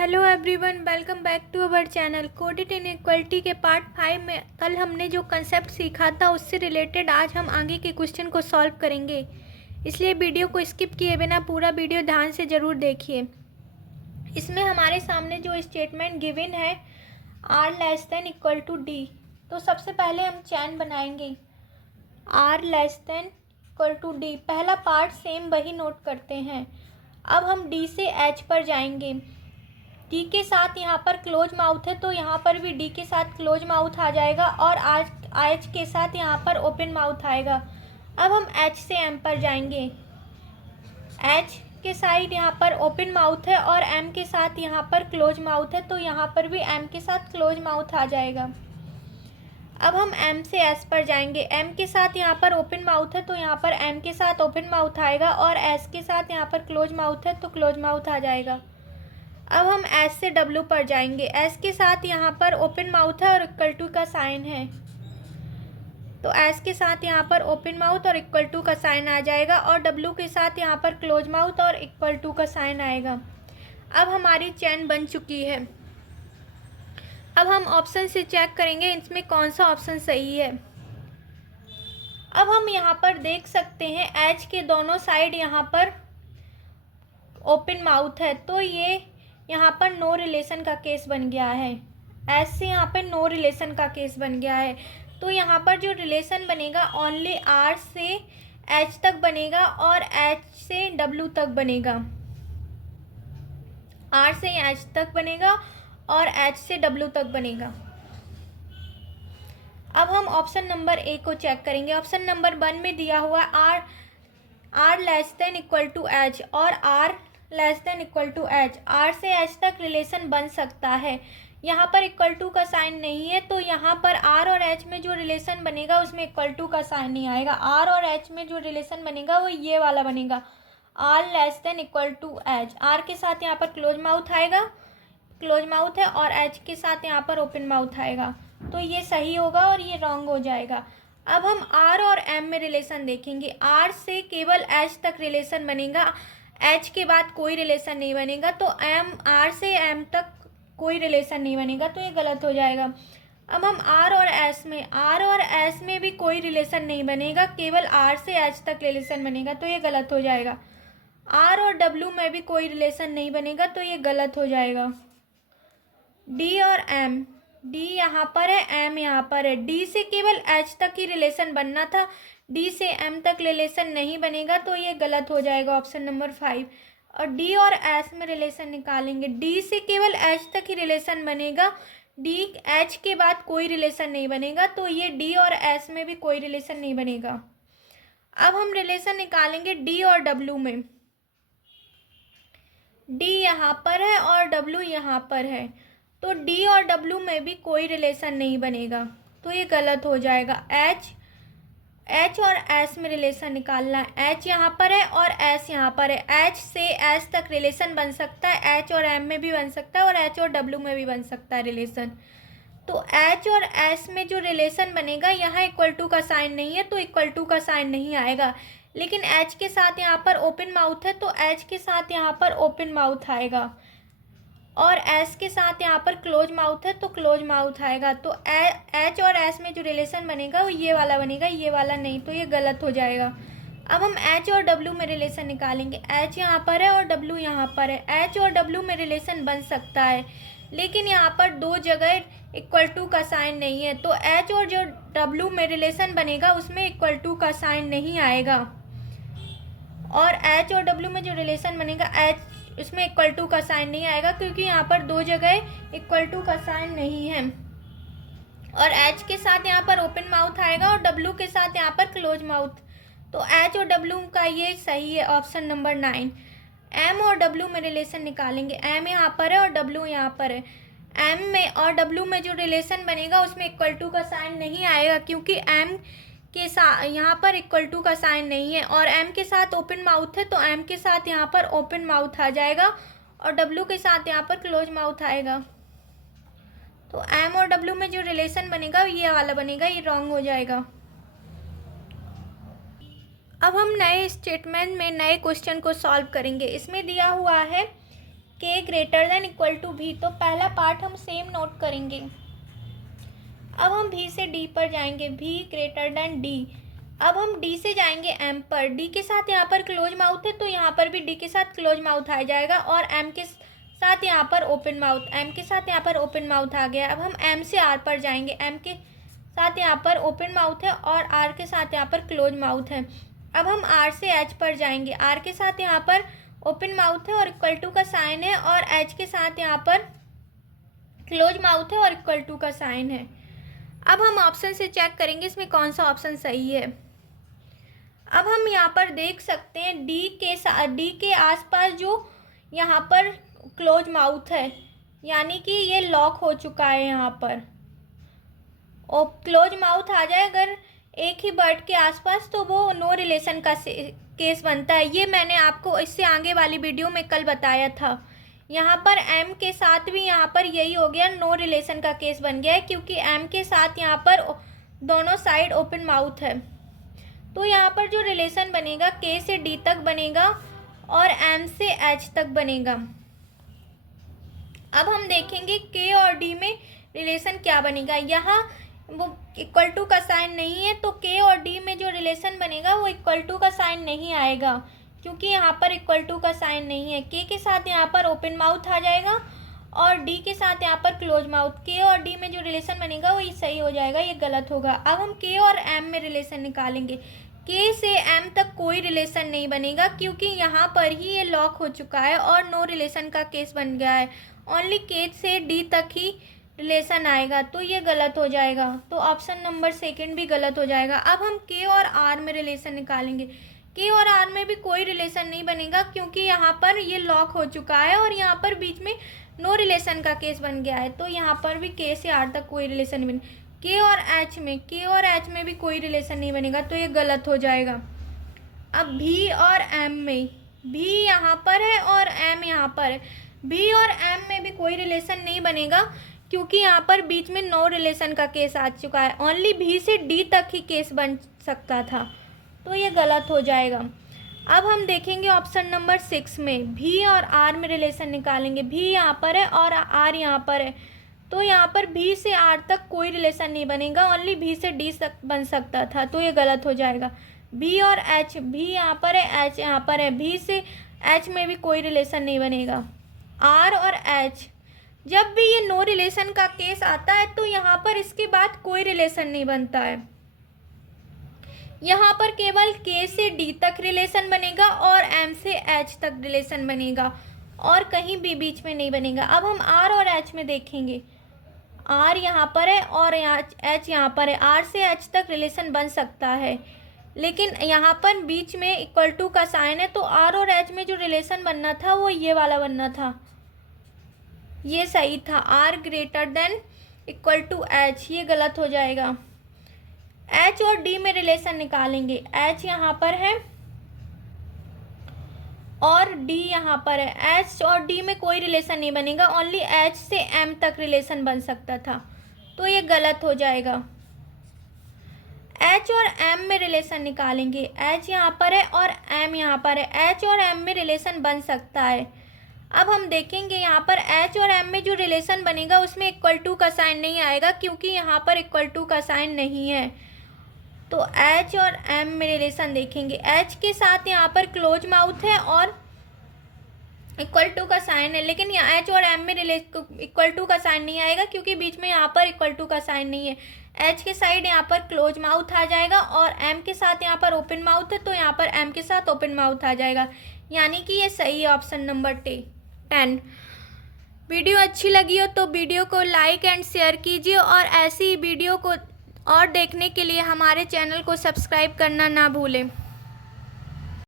Hello everyone, welcome back to our channel. Coded inequality के part 5 में कल हमने जो कंसेप्ट सीखा था उससे रिलेटेड आज हम आगे के क्वेश्चन को सॉल्व करेंगे, इसलिए वीडियो को स्किप किए बिना पूरा वीडियो ध्यान से ज़रूर देखिए। इसमें हमारे सामने जो स्टेटमेंट गिवन है R less than equal to D, तो सबसे पहले हम चैन बनाएंगे R less than equal to D. पहला पार्ट सेम वही नोट करते हैं। अब हम डी से एच पर जाएंगे। डी के साथ यहाँ पर क्लोज माउथ है तो यहाँ पर भी डी के साथ क्लोज माउथ आ जाएगा और एच के साथ यहाँ पर ओपन माउथ आएगा। अब हम एच से एम पर जाएंगे। एच के साइड यहाँ पर ओपन माउथ है और एम के साथ यहाँ पर क्लोज माउथ है तो यहाँ पर भी एम के साथ क्लोज माउथ आ जाएगा। अब हम एम से एस पर जाएंगे। एम के साथ यहाँ पर ओपन माउथ है तो यहाँ पर एम के साथ ओपन माउथ आएगा और एस के साथ यहाँ पर क्लोज माउथ है तो क्लोज माउथ आ जाएगा। अब हम एस से डब्ल्यू पर जाएंगे। एस के साथ यहाँ पर ओपन माउथ है और इक्वल टू का साइन है तो एस के साथ यहाँ पर ओपन माउथ और इक्वल टू का साइन आ जाएगा और डब्ल्यू के साथ यहाँ पर क्लोज माउथ और इक्वल टू का साइन आएगा। अब हमारी चेन बन चुकी है। अब हम ऑप्शन से चेक करेंगे इसमें कौन सा ऑप्शन सही है। अब हम यहाँ पर देख सकते हैं एच के दोनों साइड यहाँ पर ओपन माउथ है तो ये यहाँ पर नो रिलेशन का केस बन गया है। एच से यहाँ पर नो रिलेशन का केस बन गया है तो यहाँ पर जो रिलेशन बनेगा ओनली आर से एच तक बनेगा और एच से डब्ल्यू तक बनेगा। आर से एच तक बनेगा और एच से डब्ल्यू तक बनेगा। अब हम ऑप्शन नंबर ए को चेक करेंगे। ऑप्शन नंबर 1 में दिया हुआ R less than equal to H और R less than equal to H. R से एच तक रिलेशन बन सकता है। यहाँ पर इक्वल टू का साइन नहीं है तो यहाँ पर आर और एच में जो रिलेशन बनेगा उसमें इक्वल टू का साइन नहीं आएगा। आर और एच में जो रिलेशन बनेगा वो ये वाला बनेगा, R less than equal to H. R के साथ यहाँ पर क्लोज माउथ आएगा, क्लोज माउथ है, और एच के साथ यहाँ पर ओपन माउथ आएगा तो ये सही होगा और ये रॉन्ग हो जाएगा। अब हम आर और एम में रिलेशन देखेंगे। आर से केवल एच तक रिलेशन बनेगा, एच के बाद कोई रिलेशन नहीं बनेगा तो आर से एम तक कोई रिलेशन नहीं बनेगा तो ये गलत हो जाएगा। अब हम आर और एस में भी कोई रिलेशन नहीं बनेगा, केवल आर से एच तक रिलेशन बनेगा तो ये गलत हो जाएगा। आर और डब्ल्यू में भी कोई रिलेशन नहीं बनेगा तो ये गलत हो जाएगा। डी और एम, डी यहाँ पर है, एम यहाँ पर है। डी से केवल एच तक ही रिलेशन बनना था, डी से एम तक रिलेशन नहीं बनेगा तो ये गलत हो जाएगा, ऑप्शन नंबर 5। और डी और एस में रिलेशन निकालेंगे। डी से केवल एच तक ही रिलेशन बनेगा, डी एच के बाद कोई रिलेशन नहीं बनेगा तो ये डी और एस में भी कोई रिलेशन नहीं बनेगा। अब हम रिलेशन निकालेंगे डी और डब्ल्यू में। डी यहाँ पर है और डब्ल्यू यहाँ पर है तो डी और डब्ल्यू में भी कोई रिलेशन नहीं बनेगा तो ये गलत हो जाएगा। एच और एस में रिलेशन निकालना है। एच यहाँ पर है और एस यहाँ पर है। एच से एस तक रिलेशन बन सकता है, एच और एम में भी बन सकता है और एच और डब्ल्यू में भी बन सकता है रिलेशन। तो एच और एस में जो रिलेशन बनेगा यहाँ इक्वल टू का साइन नहीं है तो इक्वल टू का साइन नहीं आएगा, लेकिन एच के साथ यहाँ पर ओपन माउथ है तो एच के साथ यहाँ पर ओपन माउथ आएगा और एस के साथ यहाँ पर क्लोज माउथ है तो क्लोज माउथ आएगा। तो एच और एस में जो रिलेशन बनेगा वो ये वाला बनेगा, ये वाला नहीं, तो ये गलत हो जाएगा। अब हम एच और डब्ल्यू में रिलेशन निकालेंगे। एच यहाँ पर है और डब्ल्यू यहाँ पर है। एच और डब्ल्यू में रिलेशन बन सकता है लेकिन यहाँ पर दो जगह इक्वल टू का साइन नहीं है तो एच और जो डब्ल्यू में रिलेशन बनेगा उसमें इक्वल टू का साइन नहीं आएगा और एच और डब्ल्यू में जो रिलेशन बनेगा एच इसमें इक्वल टू का साइन नहीं आएगा क्योंकि यहाँ पर दो जगह इक्वल टू का साइन नहीं है। और एच के साथ यहाँ पर ओपन माउथ आएगा और डब्ल्यू के साथ यहाँ पर क्लोज माउथ, तो एच और डब्ल्यू का ये सही है, ऑप्शन नंबर 9। एम और डब्ल्यू में रिलेशन निकालेंगे। एम यहाँ पर है और डब्ल्यू यहाँ पर है। एम में और डब्ल्यू में जो रिलेशन बनेगा उसमें इक्वल टू का साइन नहीं आएगा क्योंकि एम के साथ यहाँ पर इक्वल टू का साइन नहीं है और एम के साथ ओपन माउथ है तो एम के साथ यहाँ पर ओपन माउथ आ जाएगा और डब्ल्यू के साथ यहाँ पर क्लोज माउथ आएगा। तो एम और डब्ल्यू में जो रिलेशन बनेगा ये वाला बनेगा, ये रॉन्ग हो जाएगा। अब हम नए स्टेटमेंट में नए क्वेश्चन को सॉल्व करेंगे। इसमें दिया हुआ है के ग्रेटर देन इक्वल टू भी, तो पहला पार्ट हम सेम नोट करेंगे। अब हम भी से डी पर जाएंगे, भी ग्रेटर देन डी। अब हम डी से जाएंगे एम पर, डी के साथ यहाँ पर क्लोज माउथ है तो यहाँ पर भी डी के साथ क्लोज माउथ आ जाएगा, और एम के साथ यहाँ पर ओपन माउथ, एम के साथ यहाँ पर ओपन माउथ आ गया। अब हम एम से आर पर जाएंगे, एम के साथ यहाँ पर ओपन माउथ है और आर के साथ यहाँ पर क्लोज माउथ है। अब हम आर से एच पर जाएंगे, आर के साथ यहाँ पर ओपन माउथ है और इक्वल टू का साइन है, और एच के साथ यहाँ पर क्लोज माउथ है और इक्वल टू का साइन है। अब हम ऑप्शन से चेक करेंगे इसमें कौन सा ऑप्शन सही है। अब हम यहाँ पर देख सकते हैं डी के आसपास जो यहाँ पर क्लोज माउथ है, यानी कि ये लॉक हो चुका है यहाँ पर, और क्लोज माउथ आ जाए अगर एक ही बर्ड के आसपास तो वो नो रिलेशन का केस बनता है। ये मैंने आपको इससे आगे वाली वीडियो में कल बताया था। यहाँ पर एम के साथ भी यहाँ पर यही हो गया, नो रिलेशन का केस बन गया है, क्योंकि एम के साथ यहाँ पर दोनों साइड ओपन माउथ है। तो यहाँ पर जो रिलेशन बनेगा के से डी तक बनेगा और एम से एच तक बनेगा। अब हम देखेंगे के और डी में रिलेशन क्या बनेगा। यहाँ वो इक्वल टू का साइन नहीं है तो के और डी में जो रिलेशन बनेगा वो इक्वल टू का साइन नहीं आएगा, क्योंकि यहाँ पर इक्वल टू का साइन नहीं है। के साथ यहाँ पर ओपन माउथ आ जाएगा और डी के साथ यहाँ पर क्लोज माउथ। के और डी में जो रिलेशन बनेगा वो सही हो जाएगा, ये गलत होगा। अब हम के और एम में रिलेशन निकालेंगे। के से एम तक कोई रिलेशन नहीं बनेगा, क्योंकि यहाँ पर ही ये लॉक हो चुका है और नो रिलेशन का केस बन गया है। ओनली के से डी तक ही रिलेशन आएगा, तो ये गलत हो जाएगा। तो ऑप्शन नंबर सेकंड भी गलत हो जाएगा। अब हम के और आर में रिलेशन निकालेंगे। के और आर में भी कोई रिलेशन नहीं बनेगा, क्योंकि यहाँ पर ये लॉक हो चुका है और यहाँ पर बीच में नो रिलेशन का केस बन गया है, तो यहाँ पर भी के से आर तक कोई रिलेशन नहीं बनेगा। के और एच में भी कोई रिलेशन नहीं बनेगा, तो ये गलत हो जाएगा। अब भी और एम में, भी यहाँ पर है और एम यहाँ पर है, भी और एम में भी कोई रिलेशन नहीं बनेगा, क्योंकि यहाँ पर बीच में नो रिलेशन का केस आ चुका है। ओनली भी से डी तक ही केस बन सकता था, तो ये गलत हो जाएगा। अब हम देखेंगे ऑप्शन नंबर 6 में, भी और आर में रिलेशन निकालेंगे। भी यहाँ पर है और आर यहाँ पर है, तो यहाँ पर भी से आर तक कोई रिलेशन नहीं बनेगा, ओनली भी से डी तक बन सकता था, तो ये गलत हो जाएगा। भी और एच, भी यहाँ पर है, एच यहाँ पर है, भी से एच में भी कोई रिलेशन नहीं बनेगा। आर और एच, जब भी ये नो रिलेशन का केस आता है तो यहाँ पर इसके बाद कोई रिलेशन नहीं बनता है। यहाँ पर केवल के से डी तक रिलेशन बनेगा और एम से एच तक रिलेशन बनेगा, और कहीं भी बीच में नहीं बनेगा। अब हम आर और एच में देखेंगे। आर यहाँ पर है और एच यहाँ पर है, आर से एच तक रिलेशन बन सकता है, लेकिन यहाँ पर बीच में इक्वल टू का साइन है, तो आर और एच में जो रिलेशन बनना था वो ये वाला बनना था, ये सही था, R greater than equal to H, ये गलत हो जाएगा। एच और डी में रिलेशन निकालेंगे। एच यहाँ पर है और डी यहाँ पर है, एच और डी में कोई रिलेशन नहीं बनेगा, ओनली एच से एम तक रिलेशन बन सकता था, तो ये गलत हो जाएगा। एच और एम में रिलेशन निकालेंगे। एच यहाँ पर है और एम यहाँ पर है, एच और एम में रिलेशन बन सकता है। अब हम देखेंगे यहाँ पर एच और एम में जो रिलेशन बनेगा उसमें इक्वल टू का साइन नहीं आएगा, क्योंकि यहाँ पर इक्वल टू का साइन नहीं है। तो एच और एम में रिलेशन देखेंगे। एच के साथ यहाँ पर क्लोज माउथ है और इक्वल टू का साइन है, लेकिन यहाँ एच और एम में इक्वल टू का साइन नहीं आएगा, क्योंकि बीच में यहाँ पर इक्वल टू का साइन नहीं है। एच के साइड यहाँ पर क्लोज माउथ आ जाएगा और एम के साथ यहाँ पर ओपन माउथ है, तो यहाँ पर एम के साथ ओपन माउथ आ जाएगा, यानी कि ये सही है ऑप्शन नंबर 10। वीडियो अच्छी लगी हो तो वीडियो को लाइक एंड शेयर कीजिए, और ऐसी वीडियो को और देखने के लिए हमारे चैनल को सब्सक्राइब करना ना भूलें।